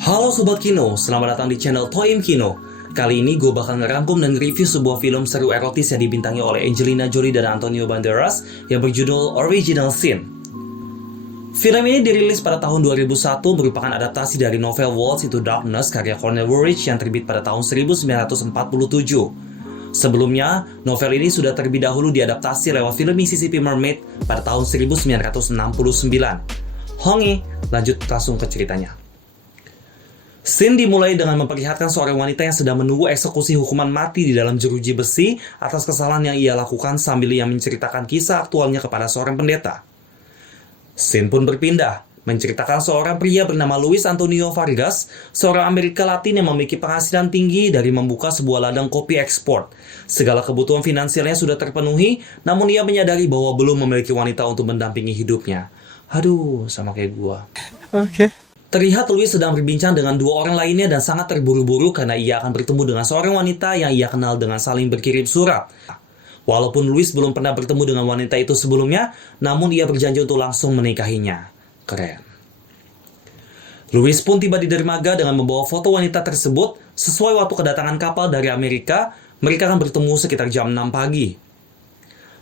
Halo Sobat Kino, selamat datang di channel Toyim Kino. Kali ini gue bakal ngerangkum dan nge-review sebuah film seru erotis yang dibintangi oleh Angelina Jolie dan Antonio Banderas yang berjudul Original Sin. Film ini dirilis pada tahun 2001, merupakan adaptasi dari novel Waltz into Darkness karya Cornell Woolrich yang terbit pada tahun 1947. Sebelumnya, novel ini sudah terlebih dahulu diadaptasi lewat film Mississippi Mermaid pada tahun 1969. Hongi, lanjut langsung ke ceritanya. Sin dimulai dengan memperlihatkan seorang wanita yang sedang menunggu eksekusi hukuman mati di dalam jeruji besi atas kesalahan yang ia lakukan sambil ia menceritakan kisah aktualnya kepada seorang pendeta. Sin pun berpindah, menceritakan seorang pria bernama Luis Antonio Vargas, seorang Amerika Latin yang memiliki penghasilan tinggi dari membuka sebuah ladang kopi ekspor. Segala kebutuhan finansialnya sudah terpenuhi, namun ia menyadari bahwa belum memiliki wanita untuk mendampingi hidupnya. Aduh, sama kayak gua. Oke. Terlihat Louis sedang berbincang dengan dua orang lainnya dan sangat terburu-buru karena ia akan bertemu dengan seorang wanita yang ia kenal dengan saling berkirim surat. Walaupun Louis belum pernah bertemu dengan wanita itu sebelumnya, namun ia berjanji untuk langsung menikahinya. Keren. Louis pun tiba di dermaga dengan membawa foto wanita tersebut. Sesuai waktu kedatangan kapal dari Amerika, mereka akan bertemu sekitar jam 6 pagi.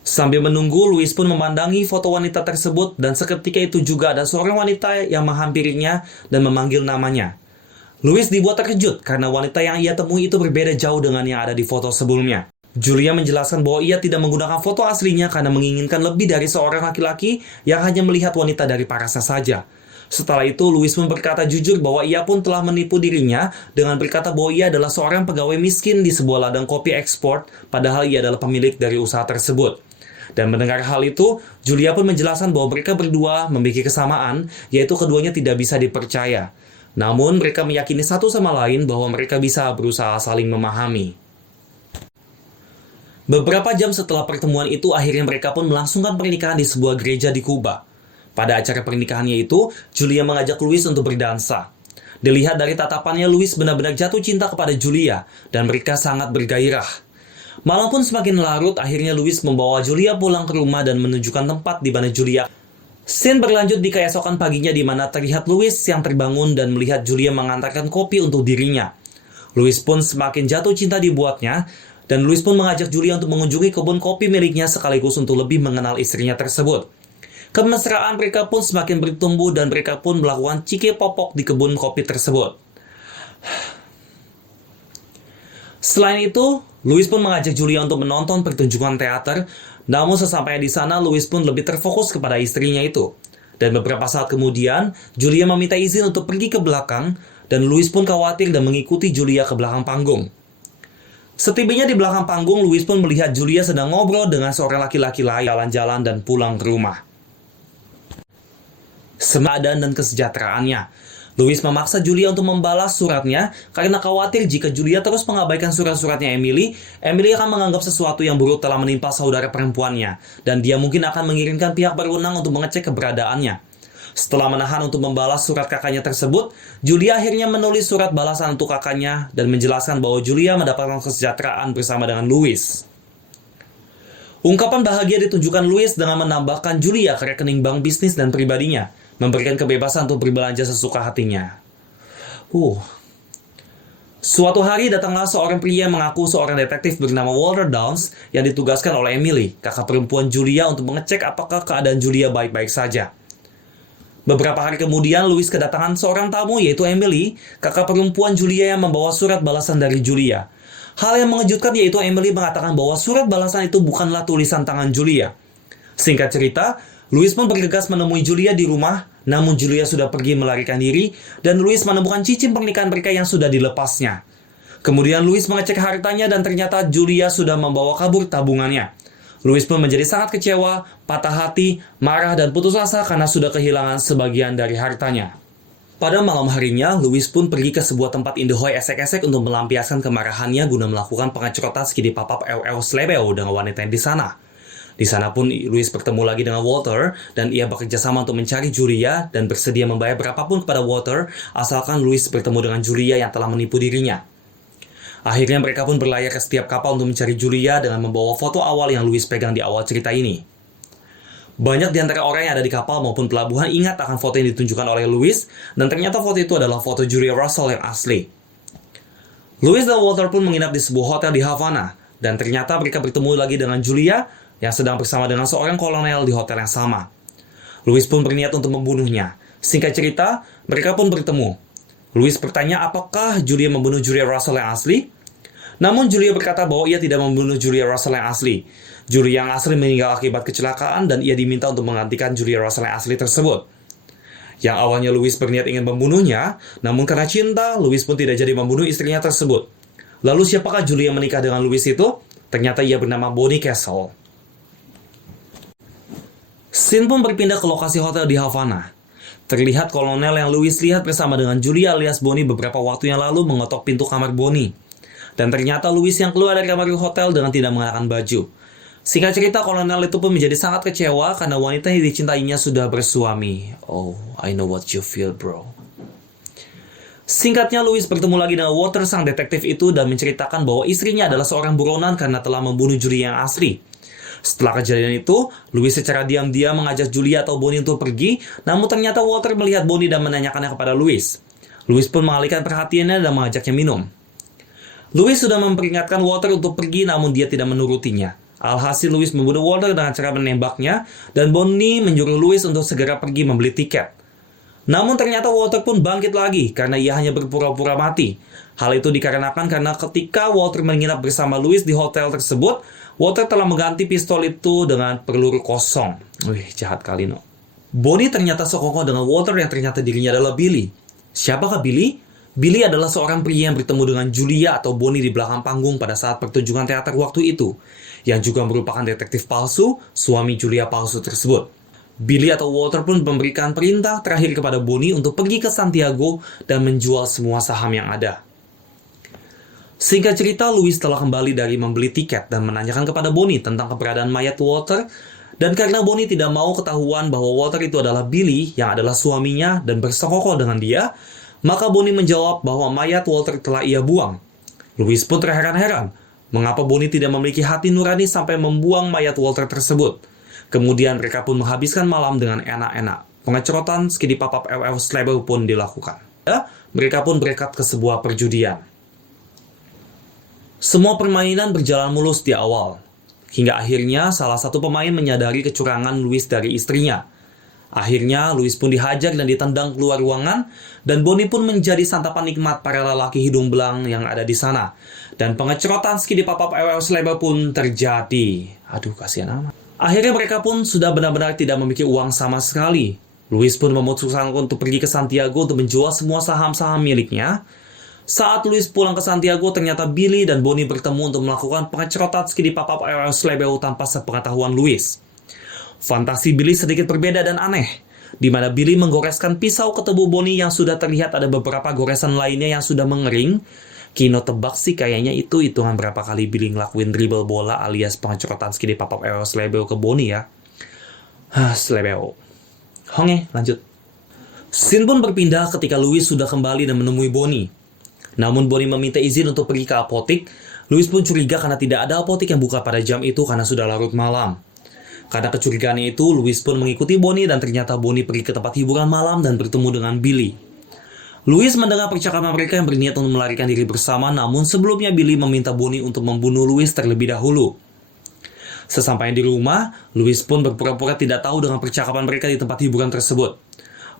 Sambil menunggu, Louis pun memandangi foto wanita tersebut dan seketika itu juga ada seorang wanita yang menghampirinya dan memanggil namanya. Louis dibuat terkejut karena wanita yang ia temui itu berbeda jauh dengan yang ada di foto sebelumnya. Julia menjelaskan bahwa ia tidak menggunakan foto aslinya karena menginginkan lebih dari seorang laki-laki yang hanya melihat wanita dari parasnya saja. Setelah itu, Louis pun berkata jujur bahwa ia pun telah menipu dirinya dengan berkata bahwa ia adalah seorang pegawai miskin di sebuah ladang kopi ekspor, padahal ia adalah pemilik dari usaha tersebut. Dan mendengar hal itu, Julia pun menjelaskan bahwa mereka berdua memiliki kesamaan, yaitu keduanya tidak bisa dipercaya. Namun, mereka meyakini satu sama lain bahwa mereka bisa berusaha saling memahami. Beberapa jam setelah pertemuan itu, akhirnya mereka pun melangsungkan pernikahan di sebuah gereja di Kuba. Pada acara pernikahannya itu, Julia mengajak Louis untuk berdansa. Dilihat dari tatapannya, Louis benar-benar jatuh cinta kepada Julia, dan mereka sangat bergairah. Malam pun semakin larut, akhirnya Louis membawa Julia pulang ke rumah dan menunjukkan tempat di mana Julia. Scene berlanjut di keesokan paginya di mana terlihat Louis yang terbangun dan melihat Julia mengantarkan kopi untuk dirinya. Louis pun semakin jatuh cinta dibuatnya, dan Louis pun mengajak Julia untuk mengunjungi kebun kopi miliknya sekaligus untuk lebih mengenal istrinya tersebut. Kemesraan mereka pun semakin bertumbuh dan mereka pun melakukan cike popok di kebun kopi tersebut. Selain itu, Louis pun mengajak Julia untuk menonton pertunjukan teater, namun sesampainya di sana, Louis pun lebih terfokus kepada istrinya itu. Dan beberapa saat kemudian, Julia meminta izin untuk pergi ke belakang, dan Louis pun khawatir dan mengikuti Julia ke belakang panggung. Setibanya di belakang panggung, Louis pun melihat Julia sedang ngobrol dengan seorang laki-laki lain, jalan-jalan dan pulang ke rumah. Keadaan dan kesejahteraannya. Louis memaksa Julia untuk membalas suratnya karena khawatir jika Julia terus mengabaikan surat-suratnya Emily akan menganggap sesuatu yang buruk telah menimpa saudara perempuannya, dan dia mungkin akan mengirimkan pihak berwenang untuk mengecek keberadaannya. Setelah menahan untuk membalas surat kakaknya tersebut, Julia akhirnya menulis surat balasan untuk kakaknya dan menjelaskan bahwa Julia mendapatkan kesejahteraan bersama dengan Louis. Ungkapan bahagia ditunjukkan Louis dengan menambahkan Julia ke rekening bank bisnis dan pribadinya, memberikan kebebasan untuk berbelanja sesuka hatinya. Suatu hari datanglah seorang pria yang mengaku seorang detektif bernama Walter Downs yang ditugaskan oleh Emily, kakak perempuan Julia, untuk mengecek apakah keadaan Julia baik-baik saja. Beberapa hari kemudian, Louis kedatangan seorang tamu yaitu Emily, kakak perempuan Julia yang membawa surat balasan dari Julia. Hal yang mengejutkan yaitu Emily mengatakan bahwa surat balasan itu bukanlah tulisan tangan Julia. Singkat cerita, Louis pun bergegas menemui Julia di rumah, namun Julia sudah pergi melarikan diri, dan Louis menemukan cincin pernikahan mereka yang sudah dilepasnya. Kemudian Louis mengecek hartanya dan ternyata Julia sudah membawa kabur tabungannya. Louis pun menjadi sangat kecewa, patah hati, marah, dan putus asa karena sudah kehilangan sebagian dari hartanya. Pada malam harinya, Louis pun pergi ke sebuah tempat Indahoy esek-esek untuk melampiaskan kemarahannya guna melakukan pengecotan skidi papap slebeo dengan wanita yang di sana. Di sana pun Louis bertemu lagi dengan Walter dan ia bekerja sama untuk mencari Julia dan bersedia membayar berapapun kepada Walter asalkan Louis bertemu dengan Julia yang telah menipu dirinya. Akhirnya mereka pun berlayar ke setiap kapal untuk mencari Julia dengan membawa foto awal yang Louis pegang di awal cerita ini. Banyak di antara orang yang ada di kapal maupun pelabuhan ingat akan foto yang ditunjukkan oleh Louis, dan ternyata foto itu adalah foto Julia Russell yang asli. Louis dan Walter pun menginap di sebuah hotel di Havana, dan ternyata mereka bertemu lagi dengan Julia yang sedang bersama dengan seorang kolonel di hotel yang sama. Louis pun berniat untuk membunuhnya. Singkat cerita, mereka pun bertemu. Louis bertanya apakah Julia membunuh Julia Russell yang asli? Namun Julia berkata bahwa ia tidak membunuh Julia Russell yang asli. Julia yang asli meninggal akibat kecelakaan dan ia diminta untuk menggantikan Julia Russell yang asli tersebut. Yang awalnya Louis berniat ingin membunuhnya, namun karena cinta, Louis pun tidak jadi membunuh istrinya tersebut. Lalu siapakah Julia yang menikah dengan Louis itu? Ternyata ia bernama Bonnie Castle. Scene pun berpindah ke lokasi hotel di Havana. Terlihat kolonel yang Louis lihat bersama dengan Julia alias Bonnie beberapa waktu yang lalu mengetok pintu kamar Bonnie. Dan ternyata Louis yang keluar dari kamar hotel dengan tidak mengenakan baju. Singkat cerita, kolonel itu pun menjadi sangat kecewa karena wanita yang dicintainya sudah bersuami. Oh, I know what you feel, bro. Singkatnya, Louis bertemu lagi dengan Walter sang detektif itu dan menceritakan bahwa istrinya adalah seorang buronan karena telah membunuh Julia yang asli. Setelah kejadian itu, Louis secara diam-diam mengajak Julia atau Bonnie untuk pergi, namun ternyata Walter melihat Bonnie dan menanyakannya kepada Louis. Louis pun mengalihkan perhatiannya dan mengajaknya minum. Louis sudah memperingatkan Walter untuk pergi, namun dia tidak menurutinya. Alhasil Louis membunuh Walter dengan cara menembaknya, dan Bonnie menyuruh Louis untuk segera pergi membeli tiket. Namun ternyata Walter pun bangkit lagi karena ia hanya berpura-pura mati. Hal itu dikarenakan karena ketika Walter menginap bersama Louis di hotel tersebut, Walter telah mengganti pistol itu dengan peluru kosong. Wih, jahat kali no. Bonnie ternyata sekongkol dengan Walter yang ternyata dirinya adalah Billy. Siapakah Billy? Billy adalah seorang pria yang bertemu dengan Julia atau Bonnie di belakang panggung pada saat pertunjukan teater waktu itu, yang juga merupakan detektif palsu, suami Julia palsu tersebut. Billy atau Walter pun memberikan perintah terakhir kepada Bonnie untuk pergi ke Santiago dan menjual semua saham yang ada. Singkat cerita, Louis telah kembali dari membeli tiket dan menanyakan kepada Bonnie tentang keberadaan mayat Walter, dan karena Bonnie tidak mau ketahuan bahwa Walter itu adalah Billy yang adalah suaminya dan bersekongkol dengan dia, maka Bonnie menjawab bahwa mayat Walter telah ia buang. Louis pun terheran-heran, mengapa Bonnie tidak memiliki hati nurani sampai membuang mayat Walter tersebut. Kemudian mereka pun menghabiskan malam dengan enak-enak. Pengecerotan, skidi papap slebel pun dilakukan. Mereka pun berangkat ke sebuah perjudian. Semua permainan berjalan mulus di awal. Hingga akhirnya salah satu pemain menyadari kecurangan Louis dari istrinya. Akhirnya, Louis pun dihajar dan ditendang keluar ruangan, dan Bonnie pun menjadi santapan nikmat para lelaki hidung belang yang ada di sana. Dan pengecerotan skidi papap slebel pun terjadi. Aduh, kasihan amat. Akhirnya mereka pun sudah benar-benar tidak memiliki uang sama sekali. Louis pun memutuskan untuk pergi ke Santiago untuk menjual semua saham-saham miliknya. Saat Louis pulang ke Santiago, ternyata Billy dan Bonnie bertemu untuk melakukan pengecerotan skidi papap slebel tanpa sepengetahuan Louis. Fantasi Billy sedikit berbeda dan aneh, di mana Billy menggoreskan pisau ke tubuh Bonnie yang sudah terlihat ada beberapa goresan lainnya yang sudah mengering. Kino tebak sih kayaknya itu hitungan berapa kali Billy ngelakuin dribble bola alias pengecerotan skidi papap slebel ke Bonnie ya. Slebel. Honge, lanjut. Scene pun berpindah ketika Louis sudah kembali dan menemui Bonnie. Namun Bonnie meminta izin untuk pergi ke apotik. Louis pun curiga karena tidak ada apotik yang buka pada jam itu karena sudah larut malam. Karena kecurigaannya itu, Louis pun mengikuti Bonnie dan ternyata Bonnie pergi ke tempat hiburan malam dan bertemu dengan Billy. Louis mendengar percakapan mereka yang berniat untuk melarikan diri bersama, namun sebelumnya Billy meminta Bonnie untuk membunuh Louis terlebih dahulu. Sesampainya di rumah, Louis pun berpura-pura tidak tahu dengan percakapan mereka di tempat hiburan tersebut.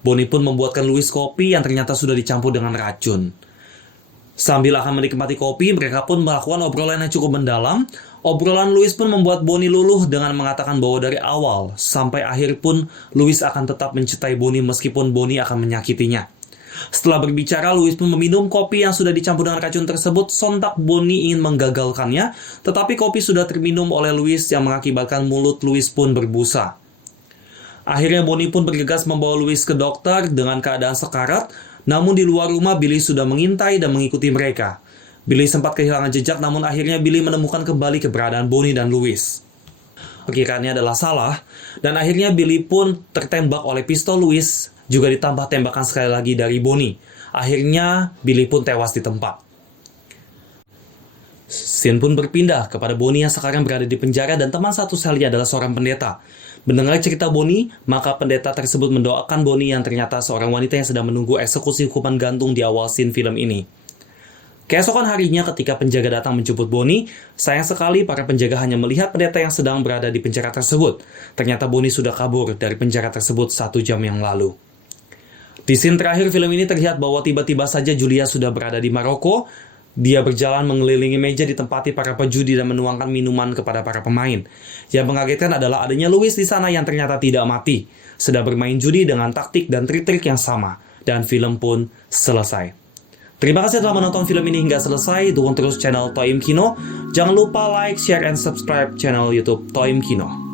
Bonnie pun membuatkan Louis kopi yang ternyata sudah dicampur dengan racun. Sambil akan menikmati kopi, mereka pun melakukan obrolan yang cukup mendalam. Obrolan Louis pun membuat Bonnie luluh dengan mengatakan bahwa dari awal sampai akhir pun Louis akan tetap mencintai Bonnie meskipun Bonnie akan menyakitinya. Setelah berbicara, Louis pun meminum kopi yang sudah dicampur dengan racun tersebut. Sontak Bonnie ingin menggagalkannya, tetapi kopi sudah terminum oleh Louis yang mengakibatkan mulut Louis pun berbusa. Akhirnya Bonnie pun bergegas membawa Louis ke dokter dengan keadaan sekarat. Namun di luar rumah, Billy sudah mengintai dan mengikuti mereka. Billy sempat kehilangan jejak, namun akhirnya Billy menemukan kembali keberadaan Bonnie dan Louis. Perkiraannya adalah salah, dan akhirnya Billy pun tertembak oleh pistol Louis, juga ditambah tembakan sekali lagi dari Bonnie. Akhirnya Billy pun tewas di tempat. Scene pun berpindah kepada Bonnie yang sekarang berada di penjara dan teman satu selnya adalah seorang pendeta. Mendengar cerita Bonnie, maka pendeta tersebut mendoakan Bonnie yang ternyata seorang wanita yang sedang menunggu eksekusi hukuman gantung di awal scene film ini. Keesokan harinya ketika penjaga datang menjemput Bonnie, sayang sekali para penjaga hanya melihat pendeta yang sedang berada di penjara tersebut. Ternyata Bonnie sudah kabur dari penjara tersebut 1 jam yang lalu. Di scene terakhir film ini terlihat bahwa tiba-tiba saja Julia sudah berada di Maroko. Dia berjalan mengelilingi meja ditempati para pejudi dan menuangkan minuman kepada para pemain. Yang mengagetkan adalah adanya Louis di sana yang ternyata tidak mati, sedang bermain judi dengan taktik dan trik-trik yang sama. Dan film pun selesai. Terima kasih telah menonton film ini hingga selesai. Dukung terus channel Toim Kino. Jangan lupa like, share, and subscribe channel YouTube Toim Kino.